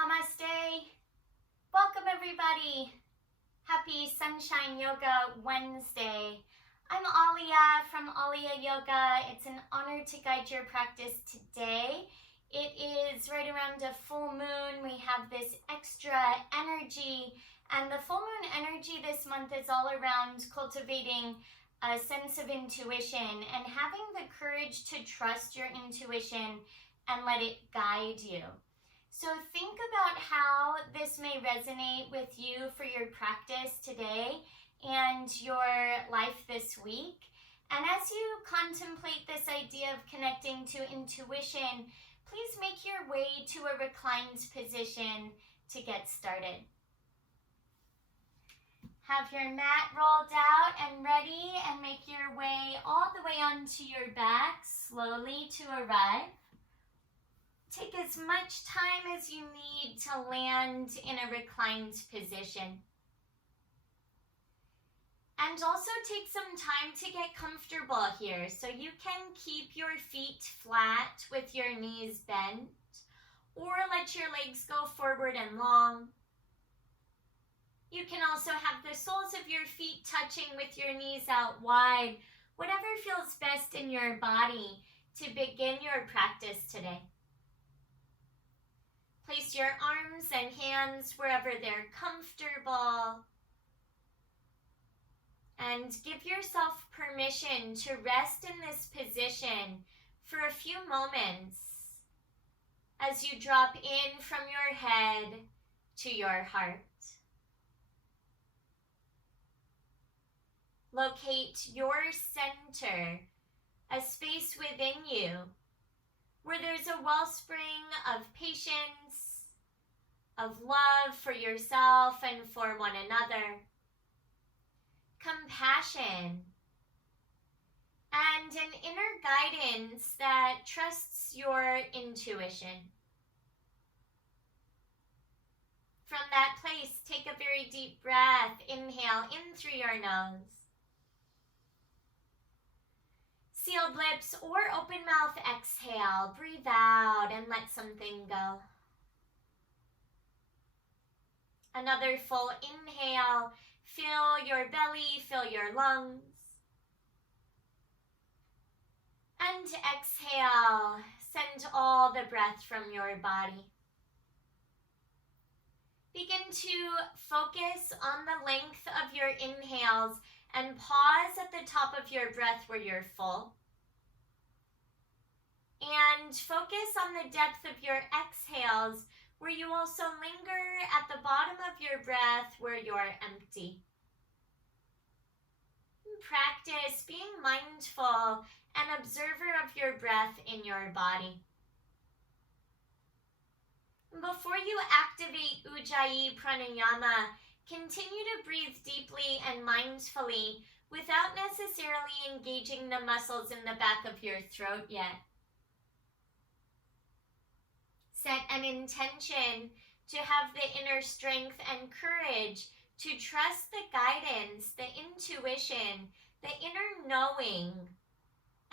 Namaste. Welcome everybody. Happy Sunshine Yoga Wednesday. I'm Ahlia from Ahlia Yoga. It's an honor to guide your practice today. It is right around a full moon. We have this extra energy, and the full moon energy this month is all around cultivating a sense of intuition and having the courage to trust your intuition and let it guide you. So think about how this may resonate with you for your practice today and your life this week. And as you contemplate this idea of connecting to intuition, please make your way to a reclined position to get started. Have your mat rolled out and ready, and make your way all the way onto your back slowly to arrive. Take as much time as you need to land in a reclined position. And also take some time to get comfortable here, so you can keep your feet flat with your knees bent, or let your legs go forward and long. You can also have the soles of your feet touching with your knees out wide, whatever feels best in your body to begin your practice today. Place your arms and hands wherever they're comfortable. And give yourself permission to rest in this position for a few moments as you drop in from your head to your heart. Locate your center, a space within you where there's a wellspring of patience, of love for yourself and for one another, compassion, and an inner guidance that trusts your intuition. From that place, take a very deep breath. Inhale in through your nose. Sealed lips or open mouth, exhale. Breathe out and let something go. Another full inhale. Fill your belly, fill your lungs. And exhale. Send all the breath from your body. Begin to focus on the length of your inhales and pause at the top of your breath where you're full. And focus on the depth of your exhales where you also linger at the bottom of your breath where you're empty. Practice being mindful and observer of your breath in your body. Before you activate Ujjayi Pranayama, continue to breathe deeply and mindfully without necessarily engaging the muscles in the back of your throat yet. Set an intention to have the inner strength and courage to trust the guidance, the intuition, the inner knowing,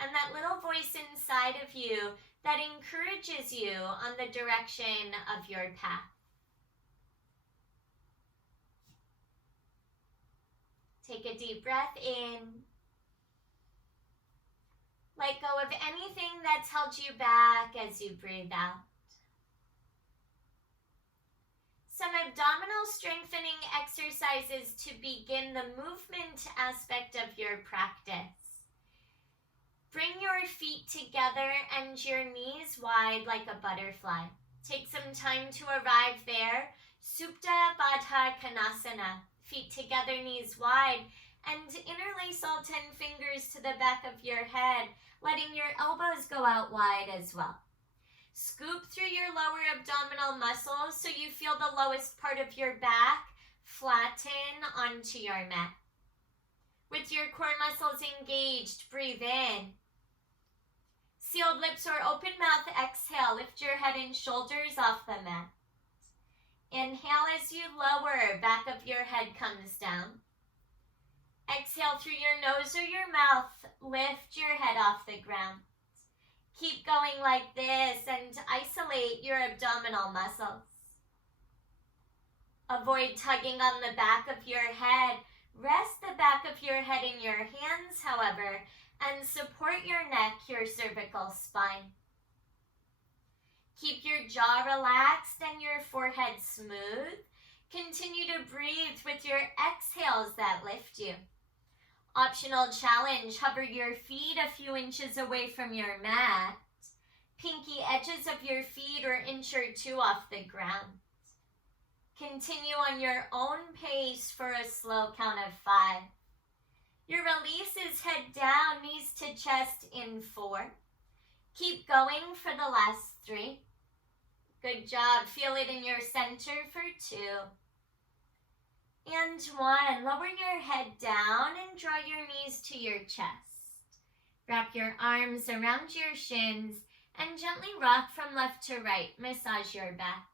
and that little voice inside of you that encourages you on the direction of your path. Take a deep breath in. Let go of anything that's held you back as you breathe out. Some abdominal strengthening exercises to begin the movement aspect of your practice. Bring your feet together and your knees wide like a butterfly. Take some time to arrive there. Supta Baddha Konasana. Feet together, knees wide, and interlace all 10 fingers to the back of your head, letting your elbows go out wide as well. Scoop through your lower abdominal muscles so you feel the lowest part of your back flatten onto your mat. With your core muscles engaged, breathe in. Sealed lips or open mouth, exhale. Lift your head and shoulders off the mat. Inhale as you lower, back of your head comes down. Exhale through your nose or your mouth, lift your head off the ground. Keep going like this and isolate your abdominal muscles. Avoid tugging on the back of your head. Rest the back of your head in your hands, however, and support your neck, your cervical spine. Keep your jaw relaxed and your forehead smooth. Continue to breathe with your exhales that lift you. Optional challenge, hover your feet a few inches away from your mat. Pinky edges of your feet are an inch or two off the ground. Continue on your own pace for a slow count of 5. Your release is head down, knees to chest in 4. Keep going for the last 3. Good job. Feel it in your center for 2. And 1. Lower your head down and draw your knees to your chest. Wrap your arms around your shins and gently rock from left to right. Massage your back.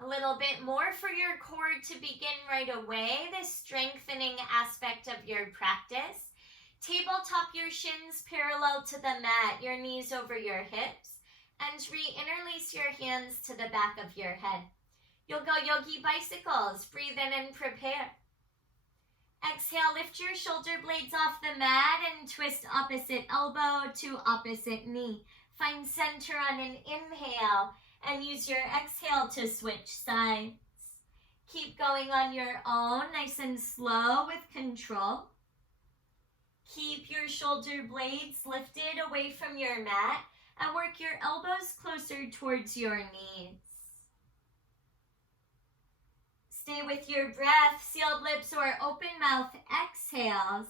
A little bit more for your core to begin right away, the strengthening aspect of your practice. Tabletop your shins parallel to the mat, your knees over your hips, and re-interlace your hands to the back of your head. You'll go yogi bicycles. Breathe in and prepare. Exhale, lift your shoulder blades off the mat and twist opposite elbow to opposite knee. Find center on an inhale and use your exhale to switch sides. Keep going on your own, nice and slow with control. Keep your shoulder blades lifted away from your mat and work your elbows closer towards your knees. Stay with your breath, sealed lips or open mouth exhales.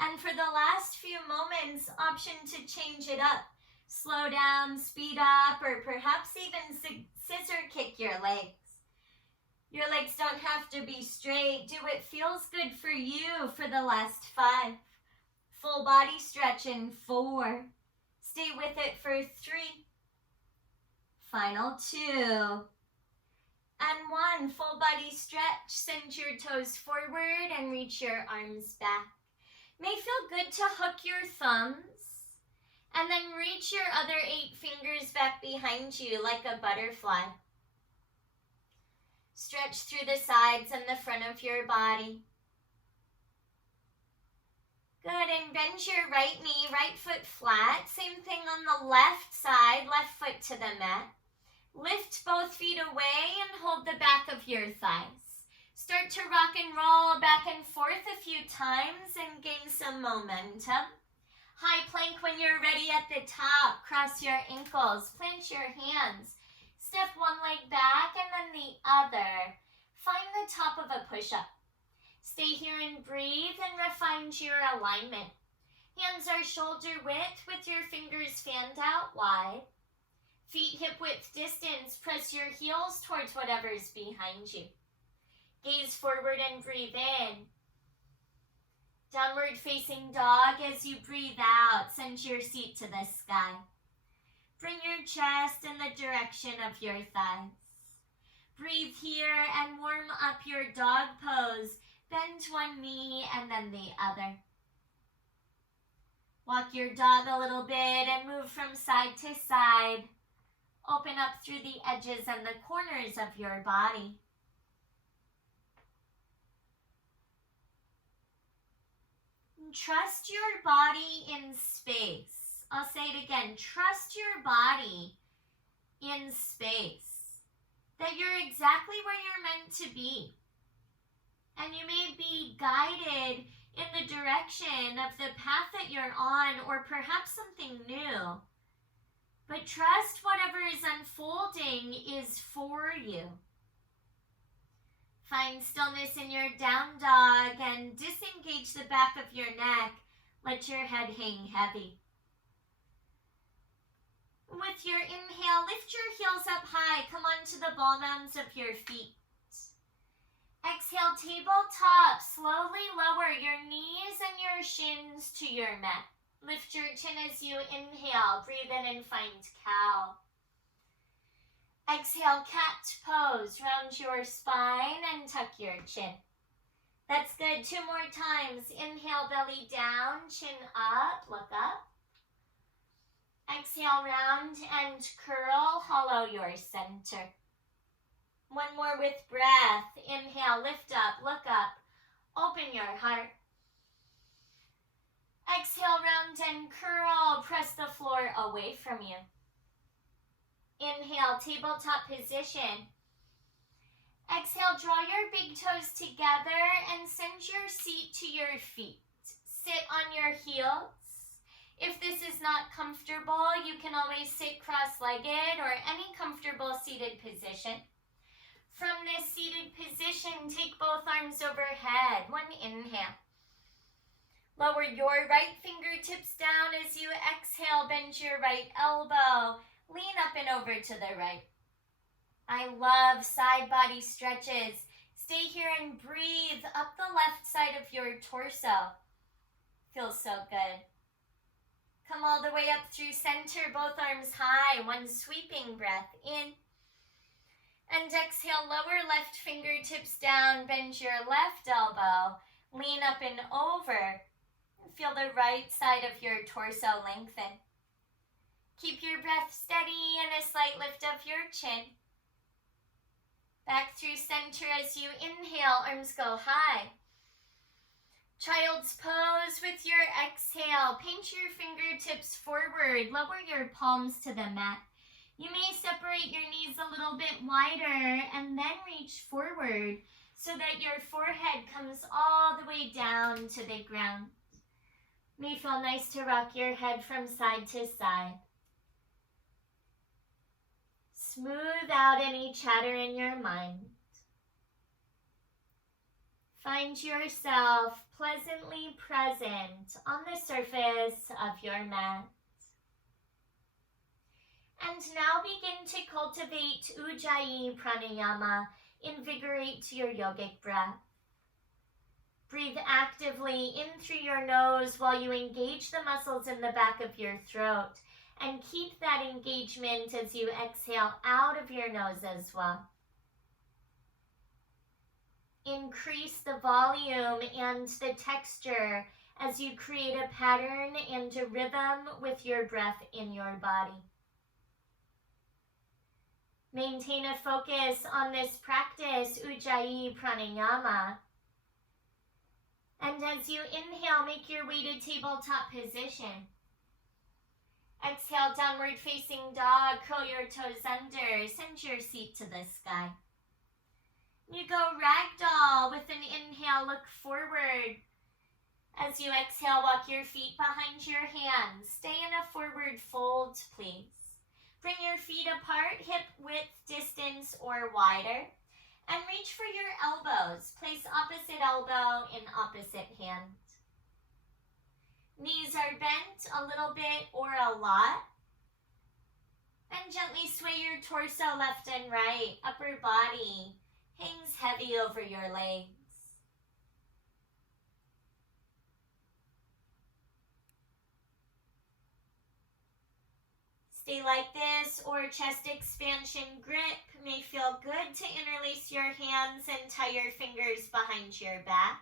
And for the last few moments, option to change it up. Slow down, speed up, or perhaps even scissor kick your legs. Your legs don't have to be straight. Do what feels good for you for the last 5. Full body stretch in 4. Stay with it for 3. Final 2. And 1. Full body stretch. Send your toes forward and reach your arms back. May feel good to hook your thumbs and then reach your other 8 fingers back behind you like a butterfly. Stretch through the sides and the front of your body. Good, and bend your right knee, right foot flat. Same thing on the left side, left foot to the mat. Lift both feet away and hold the back of your thighs. Start to rock and roll back and forth a few times and gain some momentum. High plank when you're ready at the top. Cross your ankles, plant your hands. Step one leg back and then the other. Find the top of a push-up. Stay here and breathe and refine your alignment. Hands are shoulder width with your fingers fanned out wide. Feet hip width distance. Press your heels towards whatever's behind you. Gaze forward and breathe in. Downward facing dog as you breathe out. Send your seat to the sky. Bring your chest in the direction of your thighs. Breathe here and warm up your dog pose. Bend one knee and then the other. Walk your dog a little bit and move from side to side. Open up through the edges and the corners of your body. Trust your body in space. I'll say it again. Trust your body in space. That you're exactly where you're meant to be. And you may be guided in the direction of the path that you're on, or perhaps something new. But trust whatever is unfolding is for you. Find stillness in your down dog and disengage the back of your neck. Let your head hang heavy. With your inhale, lift your heels up high. Come onto the ball mounds of your feet. Exhale, tabletop. Slowly lower your knees and your shins to your mat. Lift your chin as you inhale. Breathe in and find cow. Exhale, cat pose. Round your spine and tuck your chin. That's good. 2 more times. Inhale, belly down, chin up, look up. Exhale, round and curl, hollow your center. One more with breath. Inhale, lift up, look up, open your heart. Exhale, round and curl, press the floor away from you. Inhale, tabletop position. Exhale, draw your big toes together and send your seat to your feet. Sit on your heels. If this is not comfortable, you can always sit cross-legged or any comfortable seated position. From this seated position, take both arms overhead. One inhale. Lower your right fingertips down as you exhale. Bend your right elbow. Lean up and over to the right. I love side body stretches. Stay here and breathe up the left side of your torso. Feels so good. Come all the way up through center, both arms high. One sweeping breath in. And exhale, lower left fingertips down, bend your left elbow, lean up and over. Feel the right side of your torso lengthen. Keep your breath steady and a slight lift of your chin. Back through center as you inhale, arms go high. Child's pose with your exhale. Pinch your fingertips forward, lower your palms to the mat. You may separate your knees a little bit wider and then reach forward so that your forehead comes all the way down to the ground. May feel nice to rock your head from side to side. Smooth out any chatter in your mind. Find yourself pleasantly present on the surface of your mat. And now begin to cultivate Ujjayi Pranayama. Invigorate your yogic breath. Breathe actively in through your nose while you engage the muscles in the back of your throat. And keep that engagement as you exhale out of your nose as well. Increase the volume and the texture as you create a pattern and a rhythm with your breath in your body. Maintain a focus on this practice, Ujjayi Pranayama. And as you inhale, make your way to tabletop position. Exhale, downward facing dog, curl your toes under, send your seat to the sky. You go ragdoll with an inhale, look forward. As you exhale, walk your feet behind your hands. Stay in a forward fold, please. Bring your feet apart, hip width distance or wider. And reach for your elbows. Place opposite elbow in opposite hand. Knees are bent a little bit or a lot. And gently sway your torso left and right. Upper body hangs heavy over your legs. Stay like this, or chest expansion grip. May feel good to interlace your hands and tie your fingers behind your back.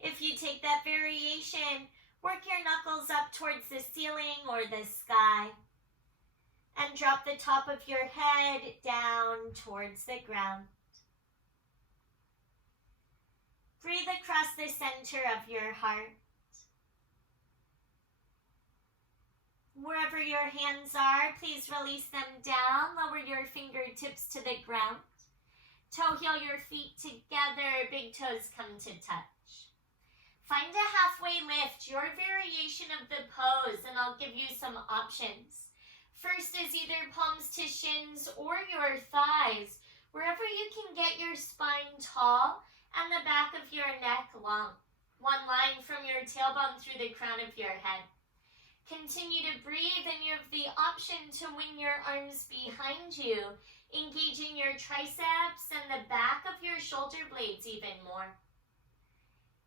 If you take that variation, work your knuckles up towards the ceiling or the sky. And drop the top of your head down towards the ground. Breathe across the center of your heart. Wherever your hands are, please release them down. Lower your fingertips to the ground. Toe heel your feet together. Big toes come to touch. Find a halfway lift, your variation of the pose, and I'll give you some options. First is either palms to shins or your thighs, wherever you can get your spine tall and the back of your neck long. One line from your tailbone through the crown of your head. Continue to breathe, and you have the option to wing your arms behind you, engaging your triceps and the back of your shoulder blades even more.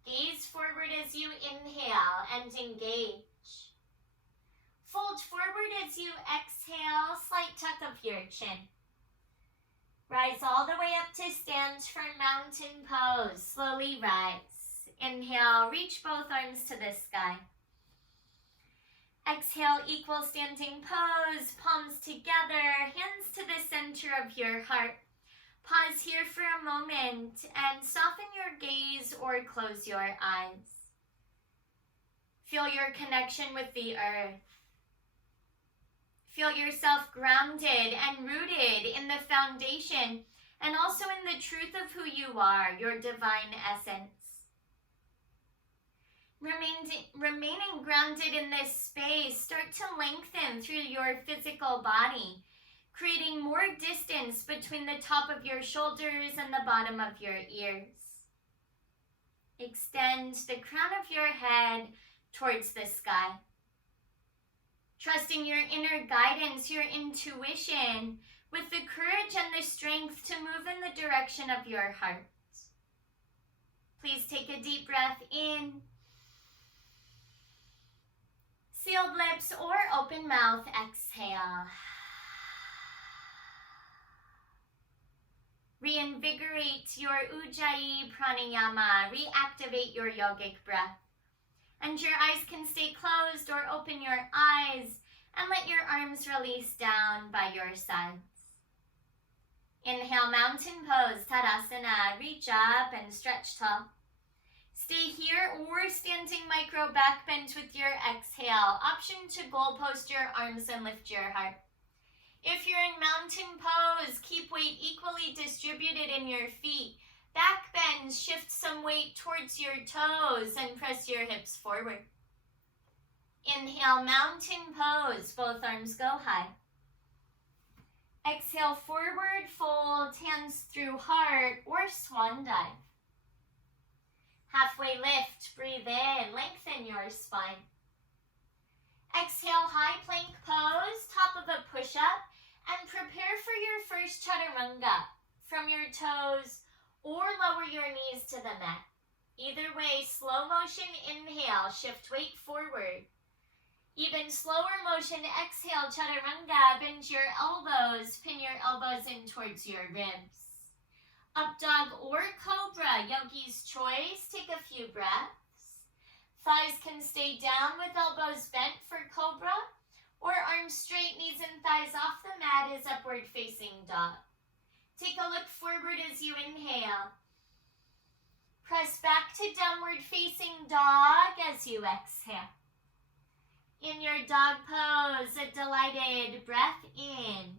Gaze forward as you inhale and engage. Fold forward as you exhale, slight tuck of your chin. Rise all the way up to stand for mountain pose. Slowly rise. Inhale, reach both arms to the sky. Exhale, equal standing pose, palms together, hands to the center of your heart. Pause here for a moment and soften your gaze or close your eyes. Feel your connection with the earth. Feel yourself grounded and rooted in the foundation and also in the truth of who you are, your divine essence. Remaining grounded in this space, start to lengthen through your physical body, creating more distance between the top of your shoulders and the bottom of your ears. Extend the crown of your head towards the sky. Trusting your inner guidance, your intuition, with the courage and the strength to move in the direction of your heart. Please take a deep breath in. Sealed lips or open mouth, exhale. Reinvigorate your Ujjayi pranayama. Reactivate your yogic breath. And your eyes can stay closed or open your eyes and let your arms release down by your sides. Inhale, mountain pose, Tadasana. Reach up and stretch tall. Stay here or standing micro back bend with your exhale. Option to goal post your arms and lift your heart. If you're in mountain pose, keep weight equally distributed in your feet. Back bend, shift some weight towards your toes and press your hips forward. Inhale, mountain pose, both arms go high. Exhale, forward fold, hands through heart or swan dive. Halfway lift, breathe in, lengthen your spine. Exhale, high plank pose, top of a push-up, and prepare for your first chaturanga. From your toes or lower your knees to the mat. Either way, slow motion inhale, shift weight forward. Even slower motion exhale, chaturanga, bend your elbows, pin your elbows in towards your ribs. Up dog or cobra, yogi's choice, take a few breaths. Thighs can stay down with elbows bent for cobra, or arms straight, knees and thighs off the mat is upward facing dog. Take a look forward as you inhale. Press back to downward facing dog as you exhale. In your dog pose, a delighted breath in.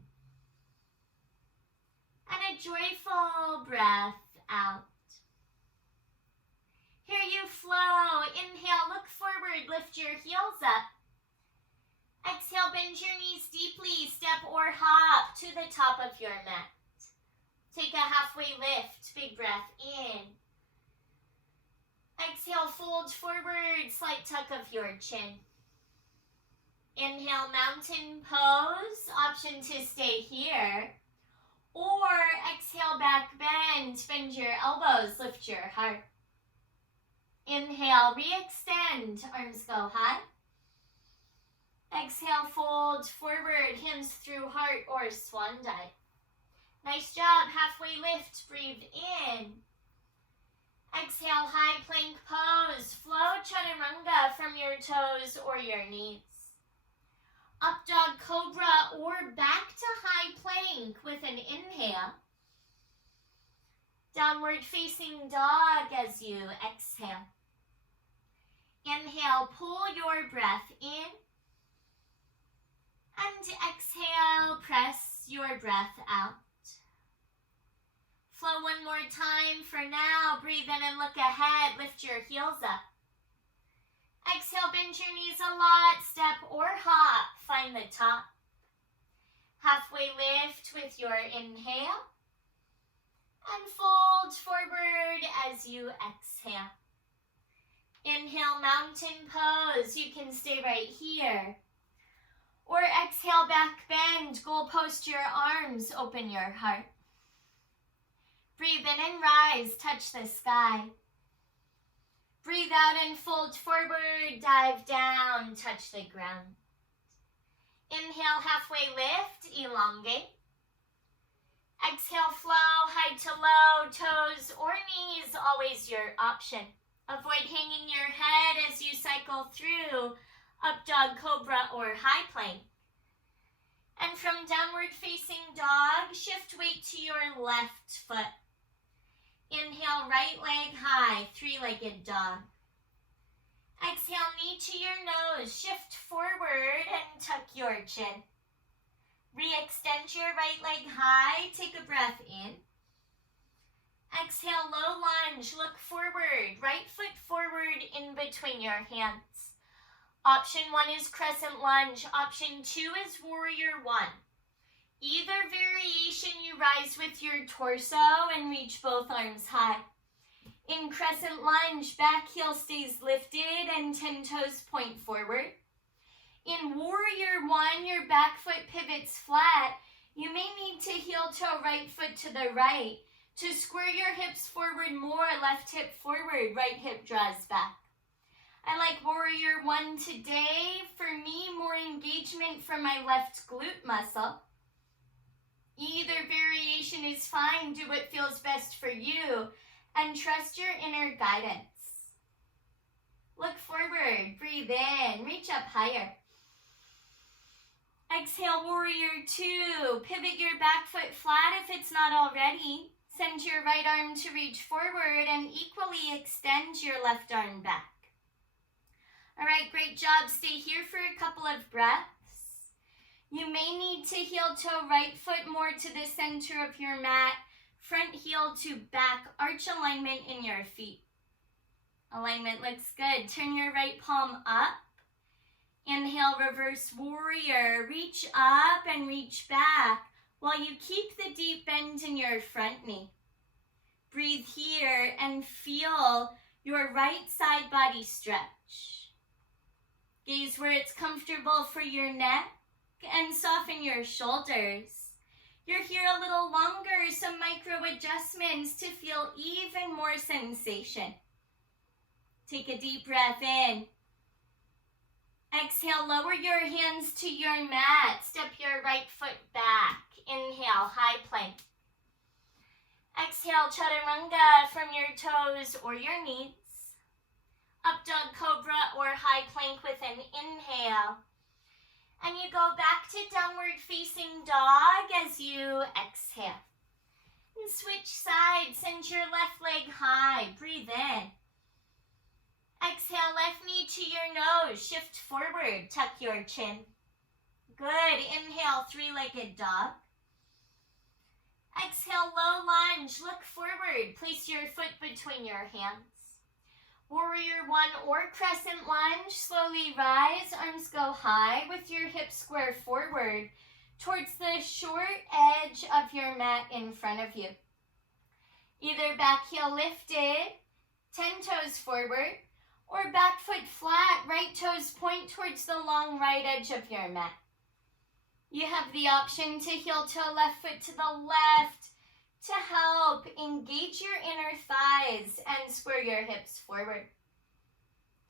And a joyful breath out. Here you flow. Inhale, look forward, lift your heels up. Exhale, bend your knees deeply, step or hop to the top of your mat. Take a halfway lift, big breath in. Exhale, fold forward, slight tuck of your chin. Inhale, mountain pose, option to stay here. Or exhale, back bend your elbows, lift your heart. Inhale, re-extend, arms go high. Exhale, fold forward, hands through heart or swan dive. Nice job, halfway lift, breathe in. Exhale, high plank pose, flow chaturanga from your toes or your knees. Up dog cobra or back to high plank with an inhale. Downward facing dog as you exhale. Inhale, pull your breath in. And exhale, press your breath out. Flow one more time for now. Breathe in and look ahead. Lift your heels up. Exhale, bend your knees a lot. Step or hop. Find the top. Halfway lift with your inhale. And fold forward as you exhale. Inhale, mountain pose. You can stay right here. Or exhale, back bend. Goal post your arms. Open your heart. Breathe in and rise. Touch the sky. Breathe out and fold forward. Dive down. Touch the ground. Inhale, halfway lift. Elongate. Exhale, flow. High to low. Toes or knees. Always your option. Avoid hanging your head as you cycle through up dog, cobra, or high plank. And from downward facing dog, shift weight to your left foot. Inhale, right leg high, three-legged dog. Exhale, knee to your nose, shift forward and tuck your chin. Re-extend your right leg high, take a breath in. Exhale, low lunge, look forward, right foot forward in between your hands. Option 1 is crescent lunge, option 2 is warrior 1. Either variation, you rise with your torso and reach both arms high. In crescent lunge, back heel stays lifted and 10 toes point forward. In warrior 1, your back foot pivots flat. You may need to heel toe right foot to the right. To square your hips forward more, left hip forward, right hip draws back. I like warrior 1 today. For me, more engagement from my left glute muscle. Either variation is fine. Do what feels best for you. And trust your inner guidance. Look forward, breathe in, reach up higher. Exhale, warrior 2. Pivot your back foot flat if it's not already. Send your right arm to reach forward and equally extend your left arm back. All right, great job. Stay here for a couple of breaths. You may need to heel toe right foot more to the center of your mat. Front heel to back, arch alignment in your feet. Alignment looks good. Turn your right palm up. Inhale, reverse warrior. Reach up and reach back while you keep the deep bend in your front knee. Breathe here and feel your right side body stretch. Gaze where it's comfortable for your neck and soften your shoulders. You're here a little longer, some micro adjustments to feel even more sensation. Take a deep breath in. Exhale, lower your hands to your mat. Step your right foot back. Inhale, high plank. Exhale, chaturanga from your toes or your knees. Up dog, cobra, or high plank with an inhale. And you go back to downward facing dog as you exhale. And switch sides, send your left leg high, breathe in. Exhale, left knee to your nose, shift forward, tuck your chin. Good, inhale, three-legged dog. Exhale, low lunge, look forward, place your foot between your hands. Warrior 1 or crescent lunge, slowly rise, arms go high with your hips square forward towards the short edge of your mat in front of you. Either back heel lifted, 10 toes forward, or back foot flat, right toes point towards the long right edge of your mat. You have the option to heel toe left foot to the left, to help engage your inner thighs and square your hips forward.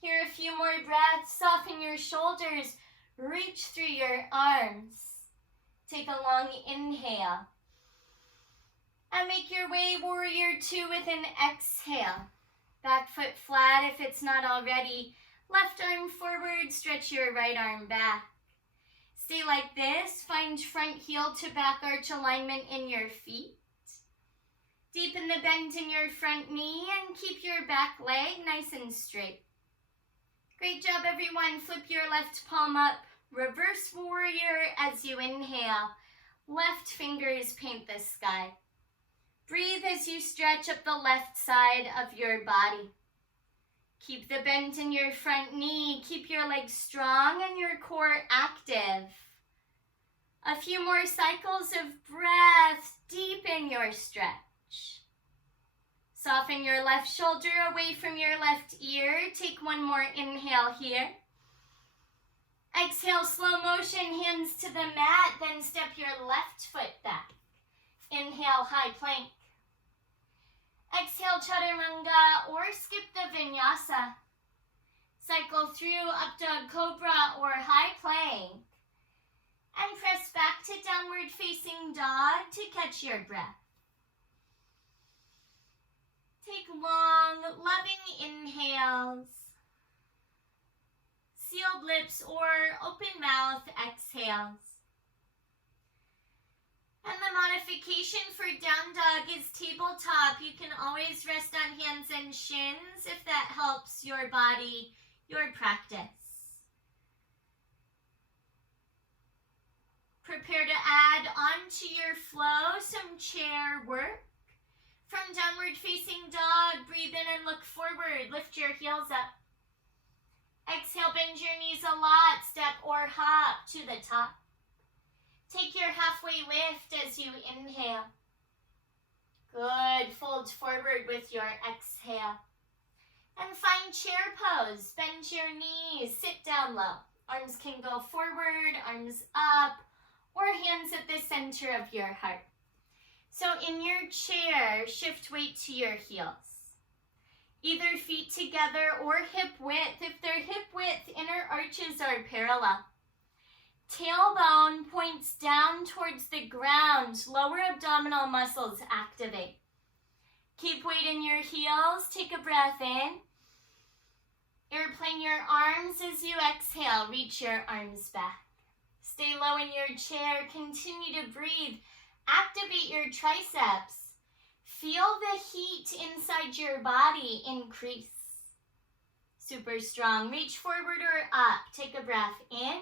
Here a few more breaths, soften your shoulders, reach through your arms. Take a long inhale. And make your way warrior 2 with an exhale. Back foot flat if it's not already. Left arm forward, stretch your right arm back. Stay like this, find front heel to back arch alignment in your feet. Deepen the bend in your front knee and keep your back leg nice and straight. Great job, everyone. Flip your left palm up. Reverse warrior as you inhale. Left fingers paint the sky. Breathe as you stretch up the left side of your body. Keep the bend in your front knee. Keep your legs strong and your core active. A few more cycles of breath. Deepen your stretch. Soften your left shoulder away from your left ear. Take one more inhale here. Exhale, slow motion, hands to the mat, then step your left foot back. Inhale, high plank. Exhale, chaturanga, or skip the vinyasa. Cycle through up dog, cobra, or high plank. And press back to downward facing dog to catch your breath. Take long, loving inhales. sealed lips or open mouth exhales. And the modification for down dog is tabletop. You can always rest on hands and shins if that helps your body, your practice. Prepare to add onto your flow some chair work. From downward facing dog, breathe in and look forward. Lift your heels up. Exhale, bend your knees a lot. Step or hop to the top. Take your halfway lift as you inhale. Good. Fold forward with your exhale. And find chair pose. Bend your knees. Sit down low. Arms can go forward, arms up, or hands at the center of your heart. So in your chair, shift weight to your heels. Either feet together or hip width. If they're hip width, inner arches are parallel. Tailbone points down towards the ground. Lower abdominal muscles activate. Keep weight in your heels. Take a breath in. Airplane your arms as you exhale. Reach your arms back. Stay low in your chair. Continue to breathe. Activate your triceps. Feel the heat inside your body increase. Super strong. Reach forward or up. Take a breath in.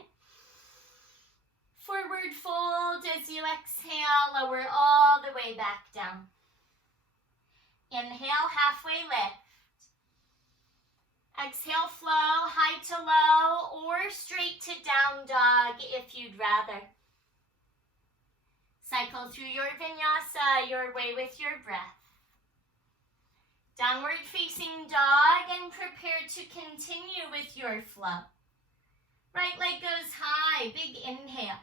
Forward fold as you exhale. Lower all the way back down. Inhale, halfway lift. Exhale, flow, high to low, or straight to down dog if you'd rather. Cycle through your vinyasa your way with your breath. Downward facing dog and prepare to continue with your flow. Right leg goes high, big inhale.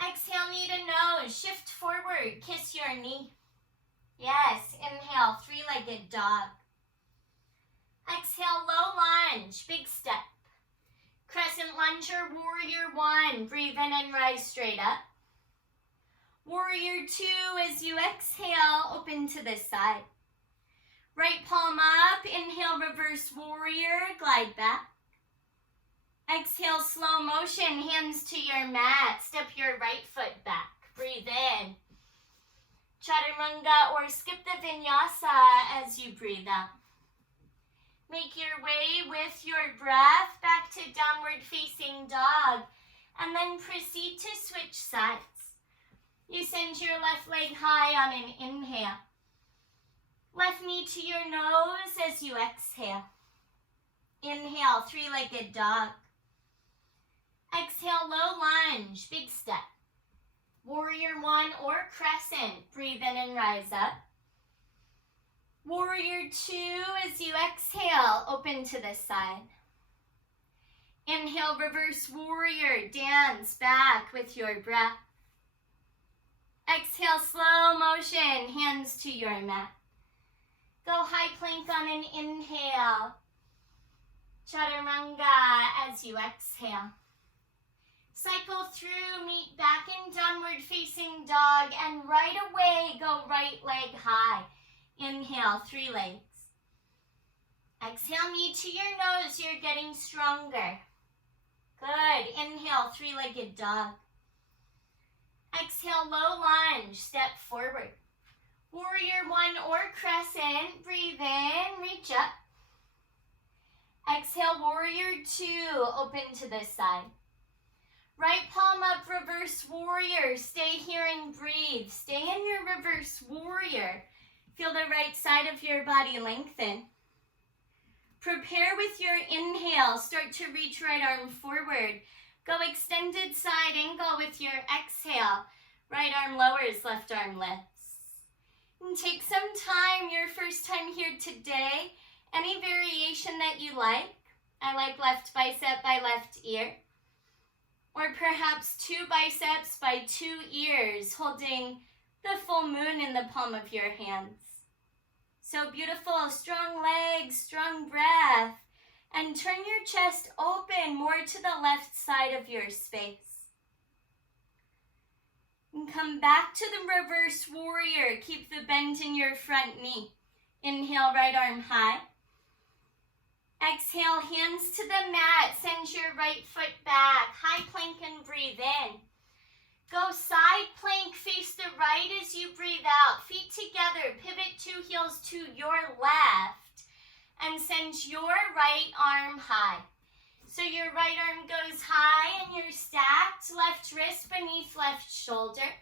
Exhale, knee to nose, shift forward, kiss your knee. Yes, inhale, three-legged dog. Exhale, low lunge, big step. Crescent lunge or warrior one. Breathe in and rise straight up. Warrior two, as you exhale, open to the side. Right palm up, inhale, reverse warrior, glide back. Exhale, slow motion, hands to your mat. Step your right foot back. Breathe in. Chaturanga or skip the vinyasa as you breathe out. Make your way with your breath back to downward facing dog and then proceed to switch sides. You send your left leg high on an inhale. Left knee to your nose as you exhale. Inhale, three-legged dog. Exhale, low lunge, big step. Warrior one or crescent. Breathe in and rise up. Warrior two, as you exhale, open to the side. Inhale, reverse warrior, dance back with your breath. Exhale, slow motion, hands to your mat. Go high plank on an inhale. Chaturanga as you exhale. Cycle through, meet back in downward facing dog, and right away go right leg high. Inhale, three legs. Exhale, knee to your nose, you're getting stronger. Good. Inhale, three-legged dog. Exhale, low lunge, step forward. Warrior one or crescent, breathe in, reach up. Exhale, warrior two, open to the side. Right palm up, reverse warrior. Stay here and breathe. Stay in your reverse warrior. Feel the right side of your body lengthen. Prepare with your inhale. Start to reach right arm forward. Go extended side angle with your exhale. Right arm lowers, left arm lifts. And take some time, your first time here today. Any variation that you like. I like left bicep by left ear. Or perhaps two biceps by two ears, holding the full moon in the palm of your hands. So beautiful, strong legs, strong breath. And turn your chest open more to the left side of your space. And come back to the reverse warrior. Keep the bend in your front knee. Inhale, right arm high. Exhale, hands to the mat. Send your right foot back. High plank and breathe in. Go side plank, face the right as you breathe out. Feet together, pivot 2 heels to your left. And send your right arm high. So your right arm goes high and you're stacked. Left wrist beneath left shoulder.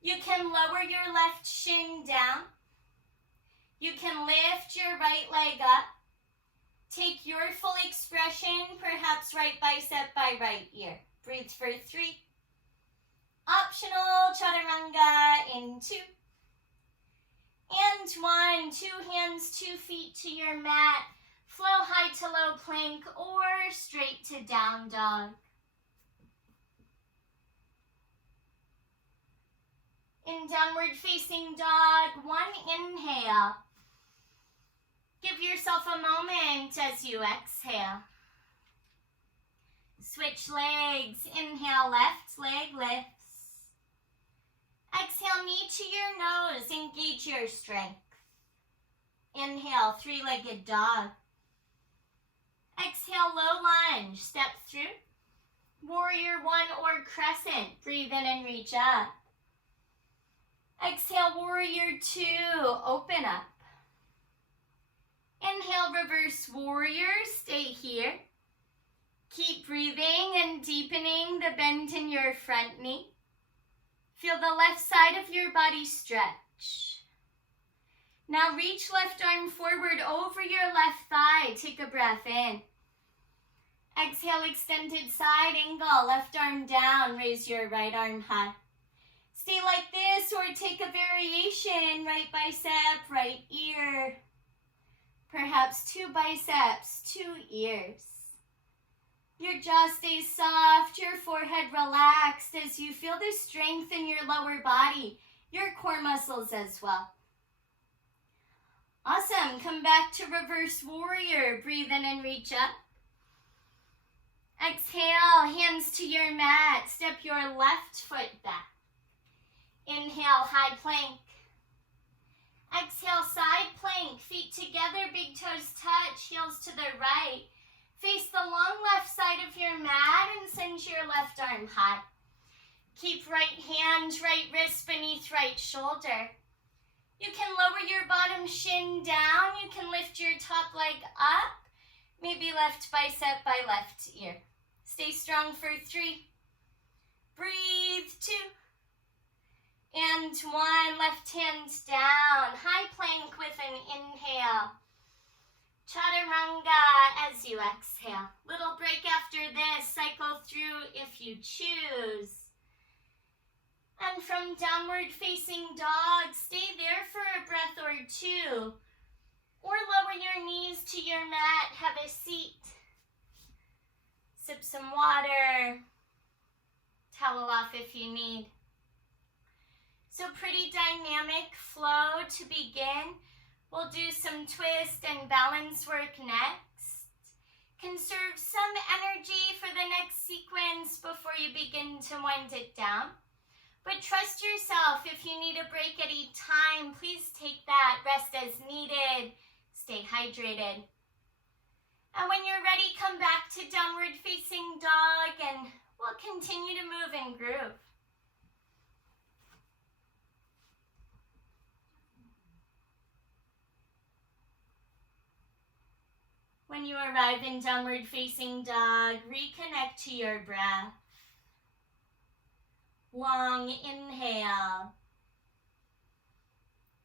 You can lower your left shin down. You can lift your right leg up. Take your full expression, perhaps right bicep by right ear. Breathe for 3. Optional chaturanga in 2. And 1. 2 hands, 2 feet to your mat. Flow high to low plank or straight to down dog. In downward facing dog, 1 inhale. Give yourself a moment as you exhale. Switch legs. Inhale, left leg lifts. Exhale, knee to your nose. Engage your strength. Inhale, 3-legged dog. Exhale, low lunge. Step through. Warrior 1 or crescent. Breathe in and reach up. Exhale, warrior 2. Open up. Inhale, reverse warrior. Stay here. Keep breathing and deepening the bend in your front knee. Feel the left side of your body stretch. Now reach left arm forward over your left thigh. Take a breath in. Exhale, extended side angle. Left arm down. Raise your right arm high. Stay like this or take a variation. Right bicep, right ear. Perhaps 2 biceps, 2 ears. Your jaw stays soft, your forehead relaxed as you feel the strength in your lower body, your core muscles as well. Awesome. Come back to reverse warrior. Breathe in and reach up. Exhale, hands to your mat. Step your left foot back. Inhale, high plank. Exhale, side plank. Feet together, big toes touch, heels to the right. Face the long left side of your mat and send your left arm high. Keep right hand, right wrist beneath right shoulder. You can lower your bottom shin down. You can lift your top leg up. Maybe left bicep by left ear. Stay strong for 3. Breathe 2. And 1. Left hand down. High plank with an inhale. Chaturanga as you exhale. Little break after this. Cycle through if you choose. And from downward facing dog, stay there for a breath or 2. Or lower your knees to your mat. Have a seat. Sip some water. Towel off if you need. So pretty dynamic flow to begin. We'll do some twist and balance work next. Conserve some energy for the next sequence before you begin to wind it down. But trust yourself. If you need a break at any time, please take that. Rest as needed. Stay hydrated. And when you're ready, come back to downward facing dog and we'll continue to move and groove. When you arrive in downward facing dog, reconnect to your breath. Long inhale.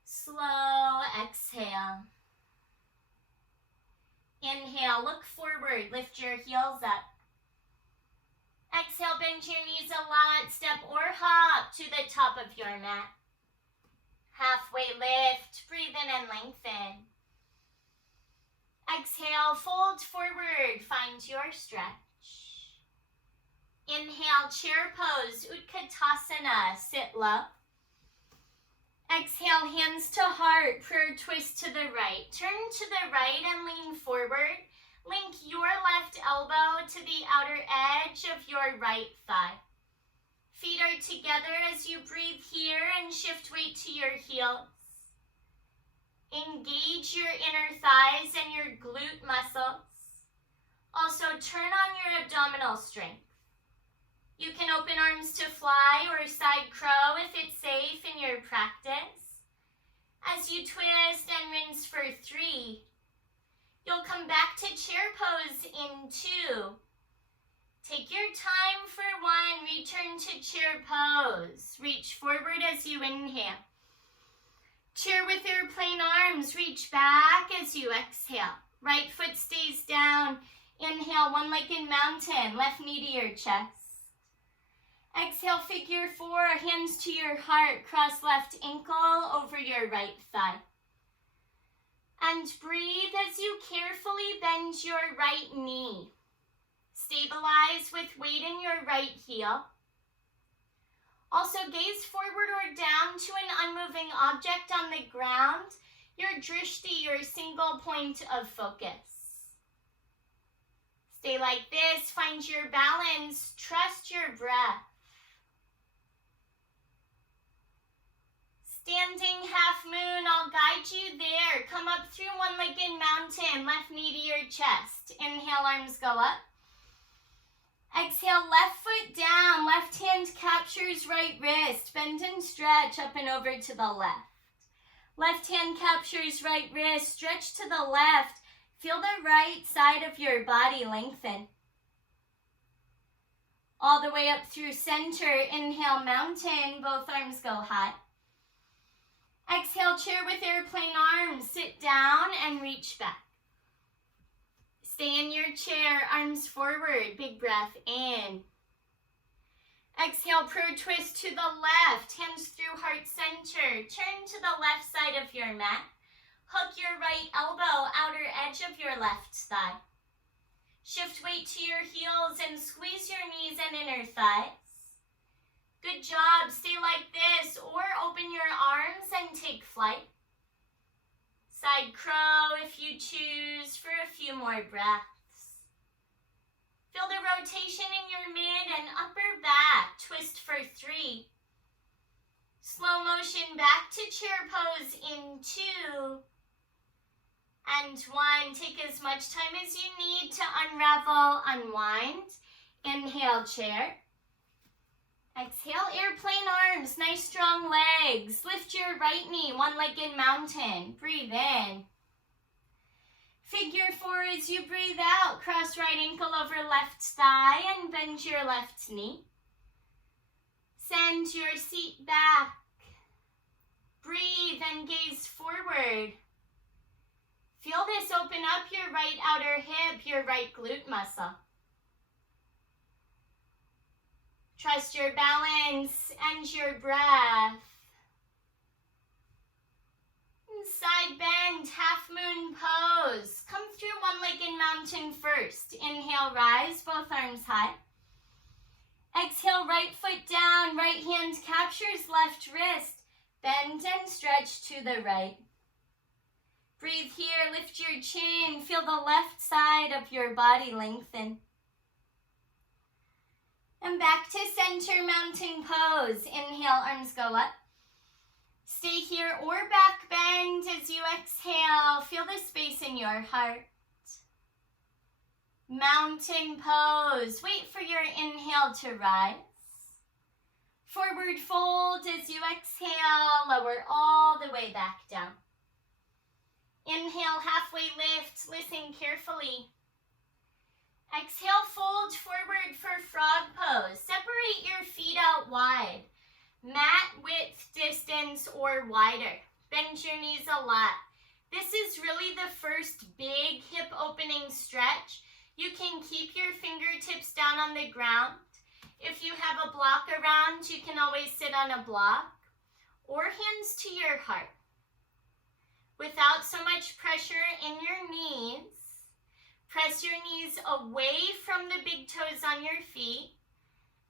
Slow exhale. Inhale, look forward, lift your heels up. Exhale, bend your knees a lot, step or hop to the top of your mat. Halfway lift, breathe in and lengthen. Exhale, fold forward, find your stretch. Inhale, chair pose, Utkatasana, sit low. Exhale, hands to heart, prayer twist to the right. Turn to the right and lean forward. Link your left elbow to the outer edge of your right thigh. Feet are together as you breathe here and shift weight to your heels. Engage your inner thighs and your glute muscles. Also, turn on your abdominal strength. You can open arms to fly or side crow if it's safe in your practice. As you twist and rinse for 3, you'll come back to chair pose in 2. Take your time for 1, return to chair pose. Reach forward as you inhale. Chair with airplane arms, reach back as you exhale. Right foot stays down. Inhale, one-legged mountain, left knee to your chest. Exhale, figure 4, hands to your heart, cross left ankle over your right thigh. And breathe as you carefully bend your right knee. Stabilize with weight in your right heel. Also, gaze forward or down to an unmoving object on the ground, your drishti, your single point of focus. Stay like this, find your balance, trust your breath. Standing half moon, I'll guide you there. Come up through one-legged mountain, left knee to your chest. Inhale, arms go up. Exhale, left foot down, left hand captures right wrist. Bend and stretch up and over to the left. Left hand captures right wrist, stretch to the left. Feel the right side of your body lengthen. All the way up through center, inhale, mountain, both arms go high. Exhale, chair with airplane arms, sit down and reach back. Stay in your chair, arms forward, big breath in. Exhale, pro twist to the left, hands through heart center. Turn to the left side of your mat. Hook your right elbow, outer edge of your left thigh. Shift weight to your heels and squeeze your knees and inner thighs. Good job, stay like this or open your arms and take flight. Side crow if you choose for a few more breaths. Feel the rotation in your mid and upper back. Twist for 3. Slow motion back to chair pose in 2. And 1. Take as much time as you need to unravel, unwind. Inhale, chair. Exhale, airplane arms, nice strong legs. Lift your right knee, one-legged mountain. Breathe in. Figure 4 as you breathe out. Cross right ankle over left thigh and bend your left knee. Send your seat back. Breathe and gaze forward. Feel this open up your right outer hip, your right glute muscle. Trust your balance and your breath. Side bend, half moon pose. Come through one-legged mountain first. Inhale, rise, both arms high. Exhale, right foot down, right hand captures left wrist. Bend and stretch to the right. Breathe here, lift your chin. Feel the left side of your body lengthen. And back to center, mountain pose. Inhale, arms go up. Stay here or back bend as you exhale. Feel the space in your heart. Mountain pose. Wait for your inhale to rise. Forward fold as you exhale. Lower all the way back down. Inhale, halfway lift. Listen carefully. Exhale, fold forward for frog pose. Separate your feet out wide. Mat width, distance, or wider. Bend your knees a lot. This is really the first big hip opening stretch. You can keep your fingertips down on the ground. If you have a block around, you can always sit on a block. Or hands to your heart. Without so much pressure in your knees, press your knees away from the big toes on your feet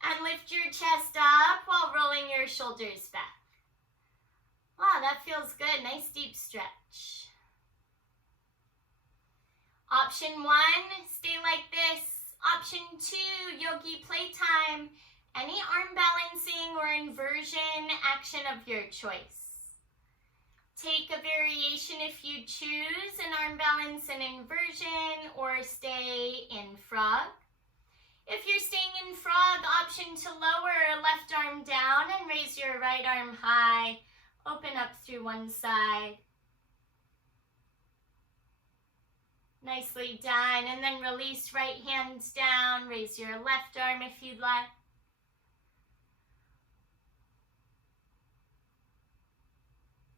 and lift your chest up while rolling your shoulders back. Wow, that feels good. Nice deep stretch. Option 1, stay like this. Option 2, yogi playtime. Any arm balancing or inversion action of your choice. Take a variation if you choose, an arm balance and inversion, or stay in frog. If you're staying in frog, option to lower left arm down and raise your right arm high. Open up through one side. Nicely done. And then release right hands down. Raise your left arm if you'd like.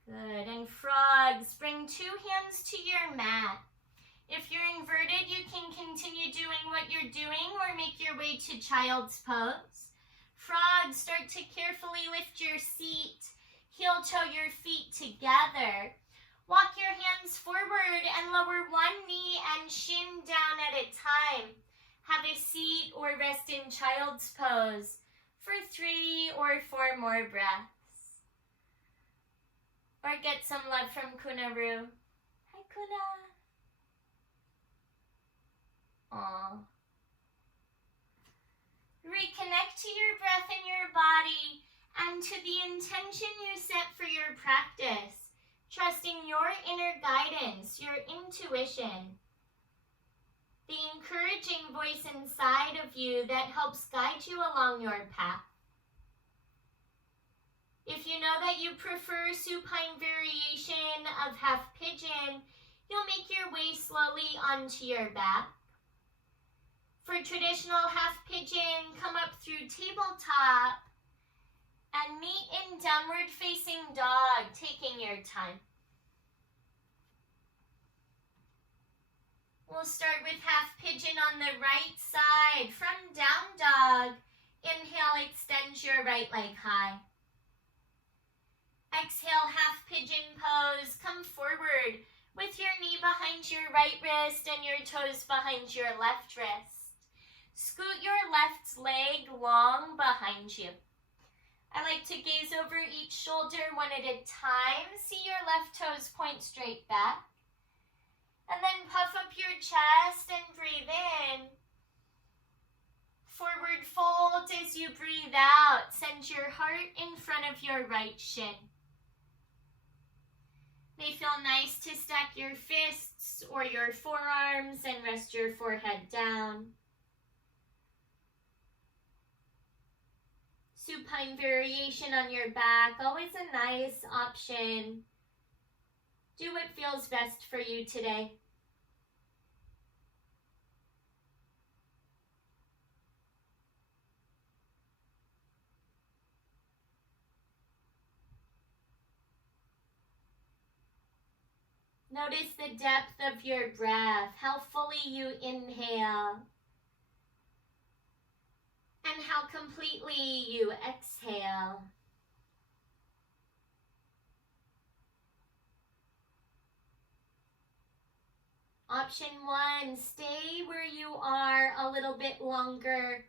Good. And frogs, bring two hands to your mat. If you're inverted, you can continue doing what you're doing or make your way to child's pose. Frogs, start to carefully lift your seat. Heel toe your feet together. Walk your hands forward and lower one knee and shin down at a time. Have a seat or rest in child's pose for 3 or 4 more breaths. Or get some love from Kunaru. Hi, Kuna. Aww. Reconnect to your breath and your body and to the intention you set for your practice, trusting your inner guidance, your intuition, the encouraging voice inside of you that helps guide you along your path. If you know that you prefer supine variation of half pigeon, you'll make your way slowly onto your back. For traditional half pigeon, come up through tabletop and meet in downward facing dog, taking your time. We'll start with half pigeon on the right side. From down dog, inhale, extend your right leg high. Exhale, half pigeon pose. Come forward with your knee behind your right wrist and your toes behind your left wrist. Scoot your left leg long behind you. I like to gaze over each shoulder one at a time. See your left toes point straight back. And then puff up your chest and breathe in. Forward fold as you breathe out. Send your heart in front of your right shin. May feel nice to stack your fists or your forearms and rest your forehead down. Supine variation on your back, always a nice option. Do what feels best for you today. Notice the depth of your breath, how fully you inhale, and how completely you exhale. Option 1, stay where you are a little bit longer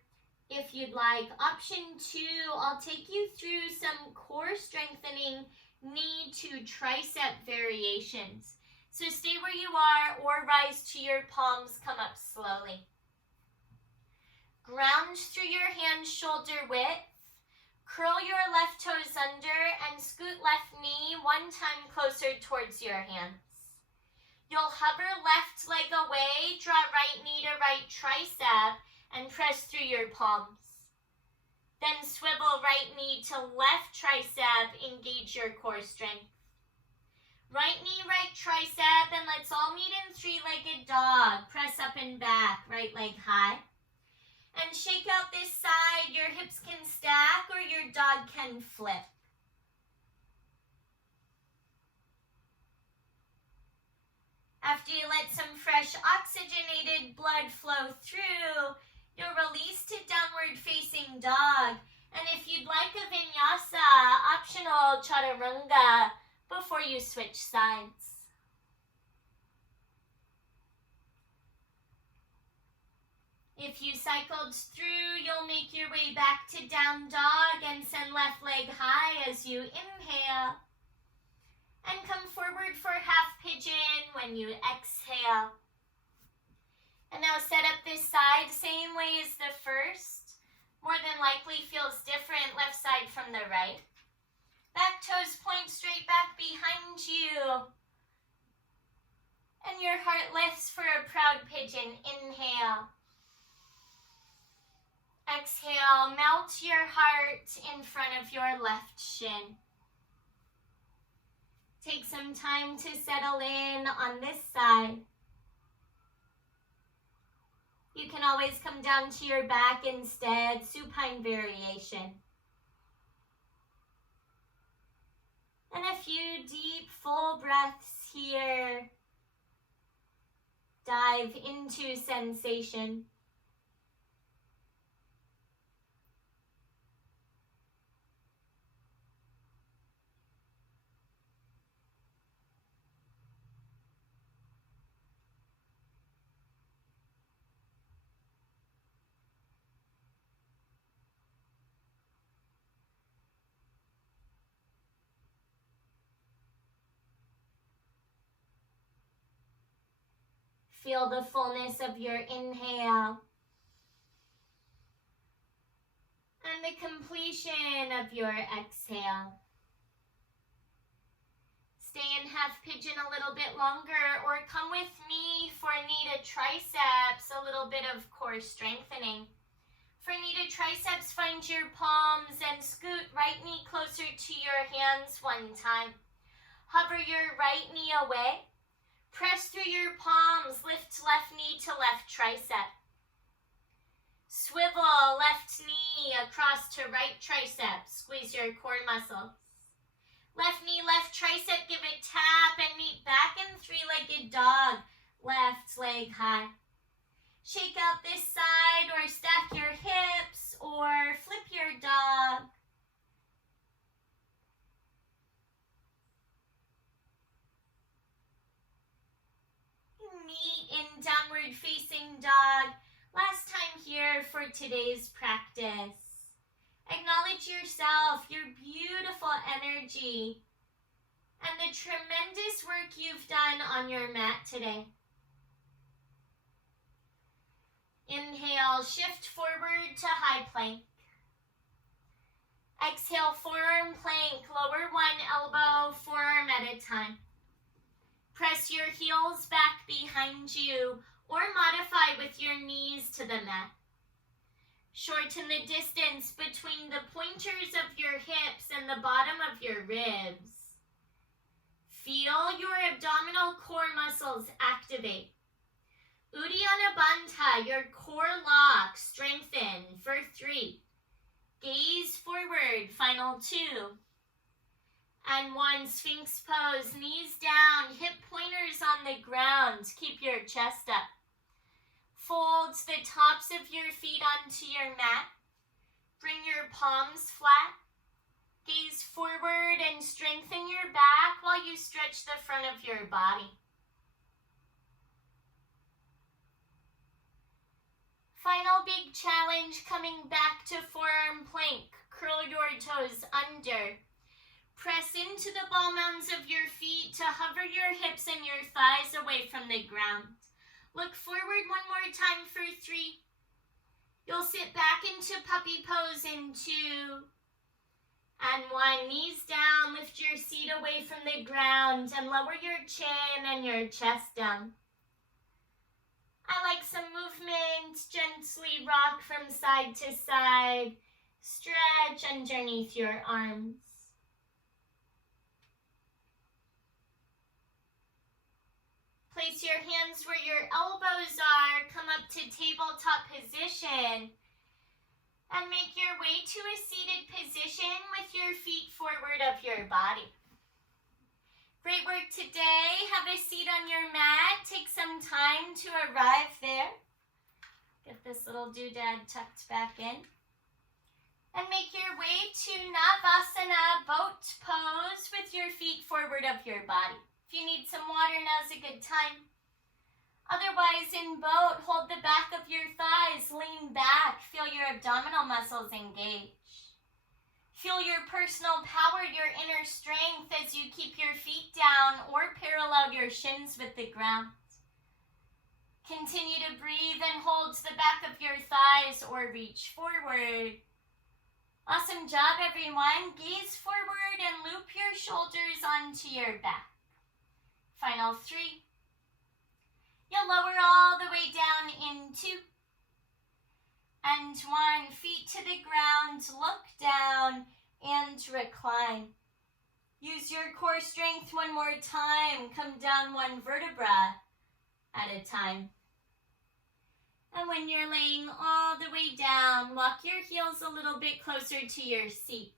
if you'd like. Option 2, I'll take you through some core strengthening knee to tricep variations. So stay where you are or rise to your palms, come up slowly. Ground through your hands shoulder width. Curl your left toes under and scoot left knee one time closer towards your hands. You'll hover left leg away, draw right knee to right tricep, and press through your palms. Then swivel right knee to left tricep, engage your core strength. Right knee, right tricep, and let's all meet in three-legged dog. Press up and back, right leg high. And shake out this side. Your hips can stack or your dog can flip. After you let some fresh oxygenated blood flow through, you'll release to downward facing dog. And if you'd like a vinyasa, optional chaturanga, before you switch sides. If you cycled through, you'll make your way back to down dog and send left leg high as you inhale. And come forward for half pigeon when you exhale. And now set up this side, same way as the first. More than likely feels different left side from the right. Back toes point straight back behind you. And your heart lifts for a proud pigeon. Inhale. Exhale, melt your heart in front of your left shin. Take some time to settle in on this side. You can always come down to your back instead, supine variation. And a few deep, full breaths here. Dive into sensation. Feel the fullness of your inhale and the completion of your exhale. Stay in half pigeon a little bit longer, or come with me for knee to triceps, a little bit of core strengthening. For knee to triceps, find your palms and scoot right knee closer to your hands one time. Hover your right knee away. Press through your palms, lift left knee to left tricep. Swivel left knee across to right tricep, squeeze your core muscles. Left knee, left tricep, give a tap and meet back in three-legged dog, left leg high. Shake out this side or stack your hips or flip your dog. Meet in downward facing dog. Last time here for today's practice. Acknowledge yourself, your beautiful energy, and the tremendous work you've done on your mat today. Inhale, shift forward to high plank. Exhale, forearm plank, lower one elbow, forearm at a time. Press your heels back behind you or modify with your knees to the mat. Shorten the distance between the pointers of your hips and the bottom of your ribs. Feel your abdominal core muscles activate. Uddiyana Bandha, your core lock, strengthen for 3. Gaze forward, final 2. And 1, Sphinx pose, knees down, hip pointers on the ground. Keep your chest up. Fold the tops of your feet onto your mat. Bring your palms flat. Gaze forward and strengthen your back while you stretch the front of your body. Final big challenge, coming back to forearm plank. Curl your toes under. Press into the ball mounds of your feet to hover your hips and your thighs away from the ground. Look forward one more time for 3. You'll sit back into puppy pose in 2. And 1, knees down, lift your seat away from the ground and lower your chin and your chest down. I like some movement, gently rock from side to side. Stretch underneath your arms. Place your hands where your elbows are. Come up to tabletop position. And make your way to a seated position with your feet forward of your body. Great work today. Have a seat on your mat. Take some time to arrive there. Get this little doodad tucked back in. And make your way to Navasana, boat pose with your feet forward of your body. If you need some water, now's a good time. Otherwise, in boat, hold the back of your thighs, lean back, feel your abdominal muscles engage. Feel your personal power, your inner strength as you keep your feet down or parallel your shins with the ground. Continue to breathe and hold the back of your thighs or reach forward. Awesome job, everyone. Gaze forward and loop your shoulders onto your back. Final 3. You'll lower all the way down in 2. And 1. Feet to the ground, look down and recline. Use your core strength one more time. Come down 1 vertebra at a time. And when you're laying all the way down, walk your heels a little bit closer to your seat.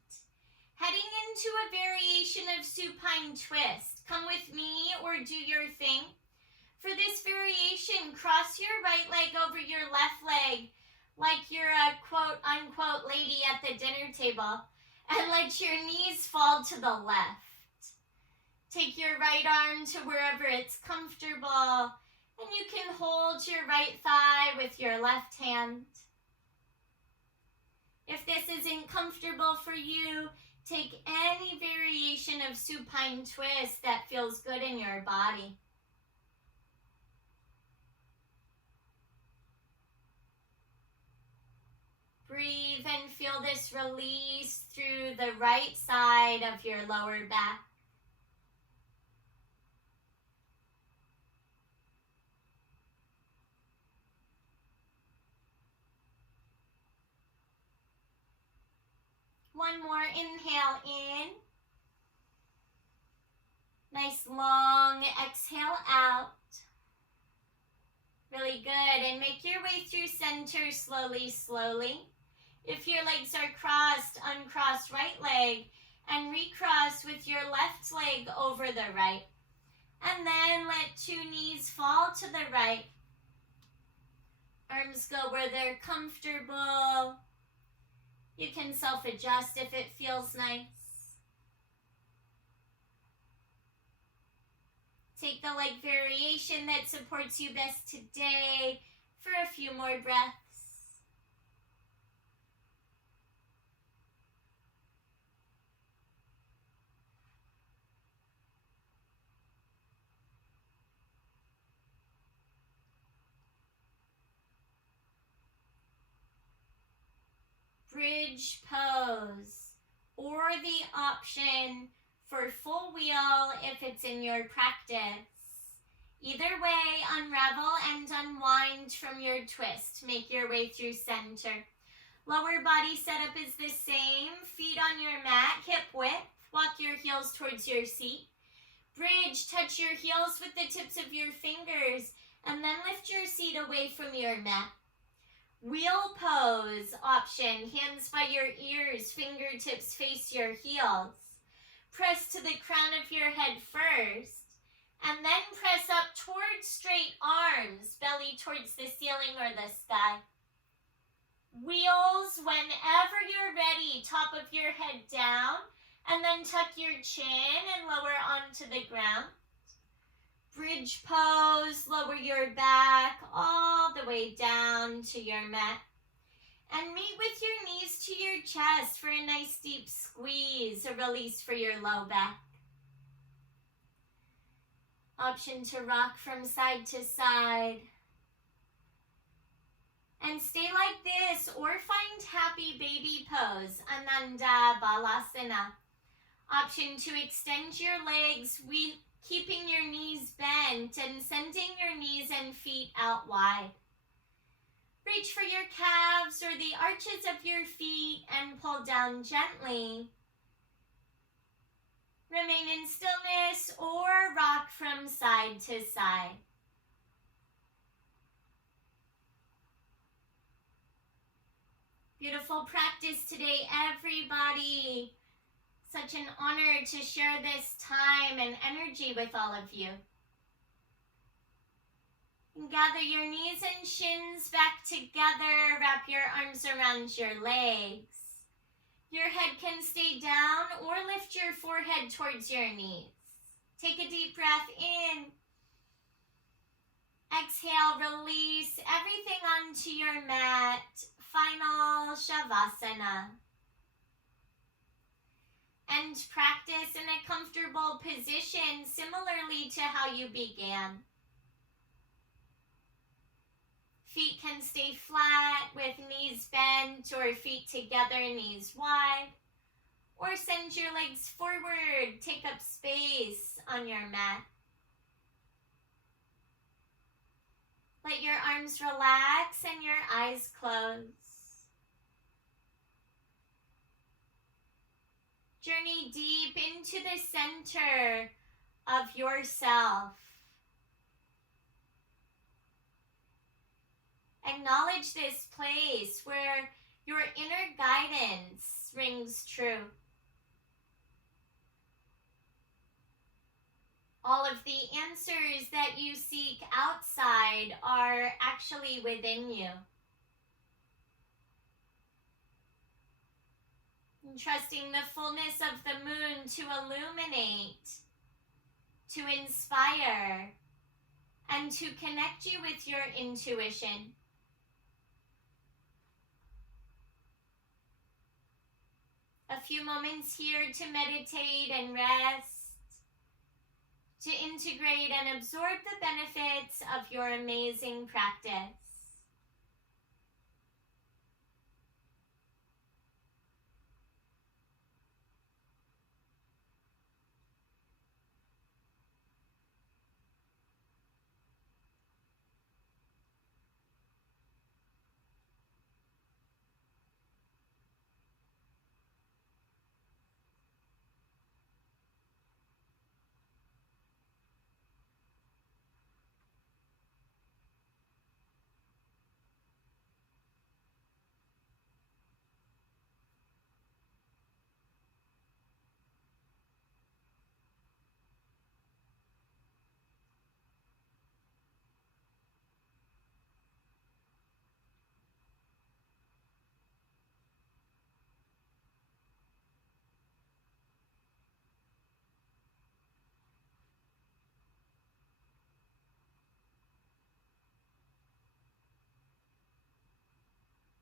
Heading into a variation of supine twist. Come with me or do your thing. For this variation, cross your right leg over your left leg like you're a quote-unquote lady at the dinner table, and let your knees fall to the left. Take your right arm to wherever it's comfortable, and you can hold your right thigh with your left hand. If this isn't comfortable for you, take any variation of supine twist that feels good in your body. Breathe and feel this release through the right side of your lower back. One more inhale in. Nice long exhale out. Really good. And make your way through center slowly, slowly. If your legs are crossed, uncross right leg and recross with your left leg over the right. And then let 2 knees fall to the right. Arms go where they're comfortable. You can self-adjust if it feels nice. Take the leg variation that supports you best today for a few more breaths. Bridge pose, or the option for full wheel if it's in your practice. Either way, unravel and unwind from your twist. Make your way through center. Lower body setup is the same. Feet on your mat, hip width. Walk your heels towards your seat. Bridge, touch your heels with the tips of your fingers, and then lift your seat away from your mat. Wheel pose option, hands by your ears, fingertips face your heels. Press to the crown of your head first, and then press up towards straight arms, belly towards the ceiling or the sky. Wheels whenever you're ready, top of your head down, and then tuck your chin and lower onto the ground. Bridge pose, lower your back all the way down to your mat. And meet with your knees to your chest for a nice deep squeeze, a release for your low back. Option to rock from side to side. And stay like this or find happy baby pose, Ananda Balasana. Option to extend your legs, keeping your knees bent and sending your knees and feet out wide. Reach for your calves or the arches of your feet and pull down gently. Remain in stillness or rock from side to side. Beautiful practice today, everybody. Such an honor to share this time and energy with all of you. And gather your knees and shins back together. Wrap your arms around your legs. Your head can stay down or lift your forehead towards your knees. Take a deep breath in. Exhale, release everything onto your mat. Final Shavasana. And practice in a comfortable position similarly to how you began. Feet can stay flat with knees bent or feet together, knees wide. Or send your legs forward, take up space on your mat. Let your arms relax and your eyes close. Journey deep into the center of yourself. Acknowledge this place where your inner guidance rings true. All of the answers that you seek outside are actually within you. And trusting the fullness of the moon to illuminate, to inspire, and to connect you with your intuition. A few moments here to meditate and rest, to integrate and absorb the benefits of your amazing practice.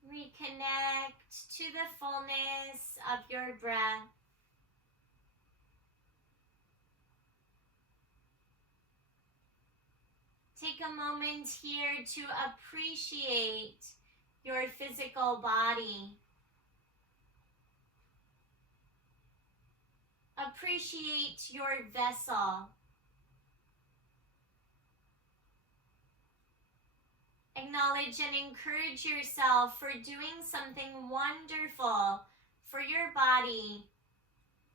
Reconnect to the fullness of your breath. Take a moment here to appreciate your physical body. Appreciate your vessel. Acknowledge and encourage yourself for doing something wonderful for your body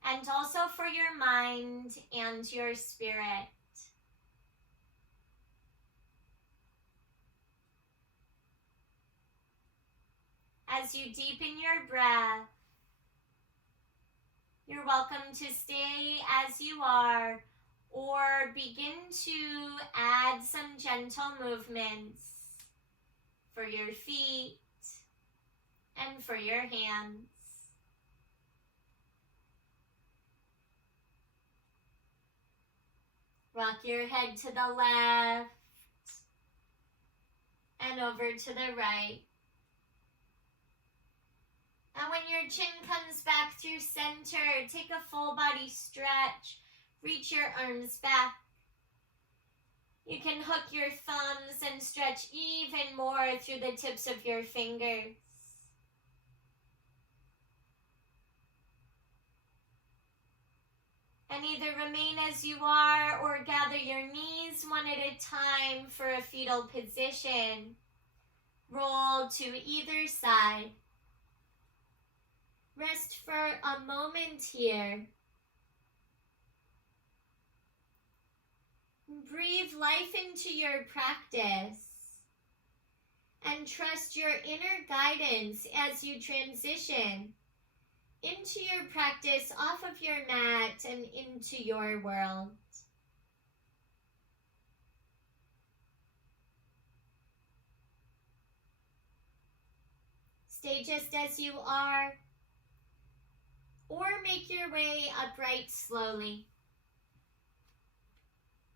and also for your mind and your spirit. As you deepen your breath, you're welcome to stay as you are or begin to add some gentle movements for your feet and for your hands. Rock your head to the left and over to the right. And when your chin comes back through center, take a full body stretch. Reach your arms back. You can hook your thumbs and stretch even more through the tips of your fingers. And either remain as you are or gather your knees one at a time for a fetal position. Roll to either side. Rest for a moment here. Breathe life into your practice and trust your inner guidance as you transition into your practice off of your mat and into your world. Stay just as you are, or make your way upright slowly.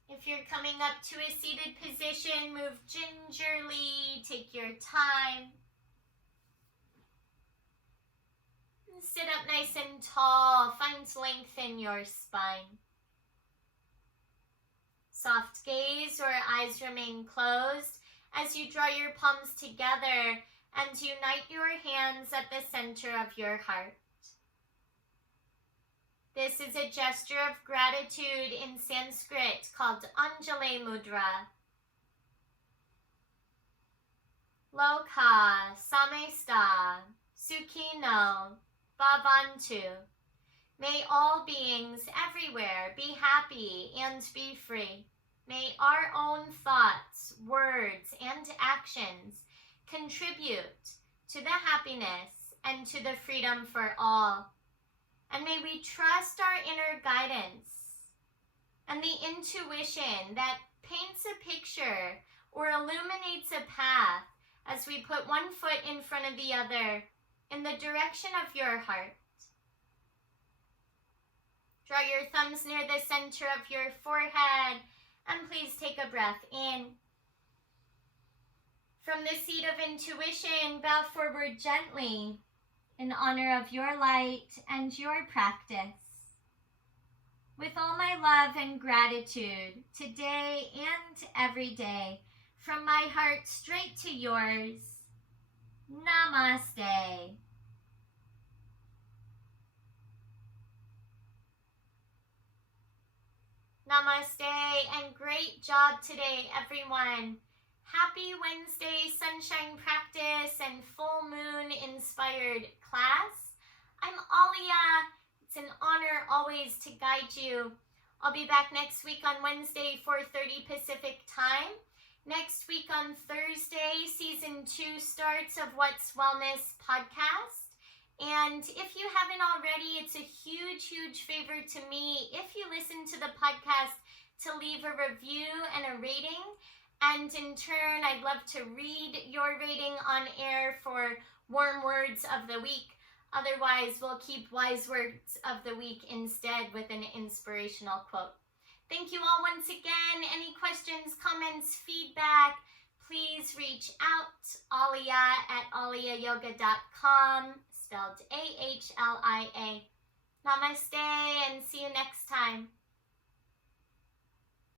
If you're coming up to a seated position, move gingerly, take your time. Sit up nice and tall, find length in your spine. Soft gaze or eyes remain closed as you draw your palms together and unite your hands at the center of your heart. This is a gesture of gratitude in Sanskrit called Anjali Mudra. Loka samesta sukhino bhavantu. May all beings everywhere be happy and be free. May our own thoughts, words, and actions contribute to the happiness and to the freedom for all. And may we trust our inner guidance and the intuition that paints a picture or illuminates a path as we put one foot in front of the other in the direction of your heart. Draw your thumbs near the center of your forehead and please take a breath in. From the seat of intuition, bow forward gently in honor of your light and your practice. With all my love and gratitude, today and every day, from my heart straight to yours, Namaste. Namaste and great job today, everyone. Happy Wednesday sunshine practice and full moon inspired class. I'm Ahlia. It's an honor always to guide you. I'll be back next week on Wednesday, 4:30 Pacific time. Next week on Thursday, season 2 starts of What's Wellness podcast. And if you haven't already, it's a huge, huge favor to me if you listen to the podcast to leave a review and a rating. And in turn, I'd love to read your rating on air for warm words of the week. Otherwise, we'll keep wise words of the week instead with an inspirational quote. Thank you all once again. Any questions, comments, feedback, please reach out. Ahlia at ahliayoga.com, spelled AHLIA. Namaste and see you next time.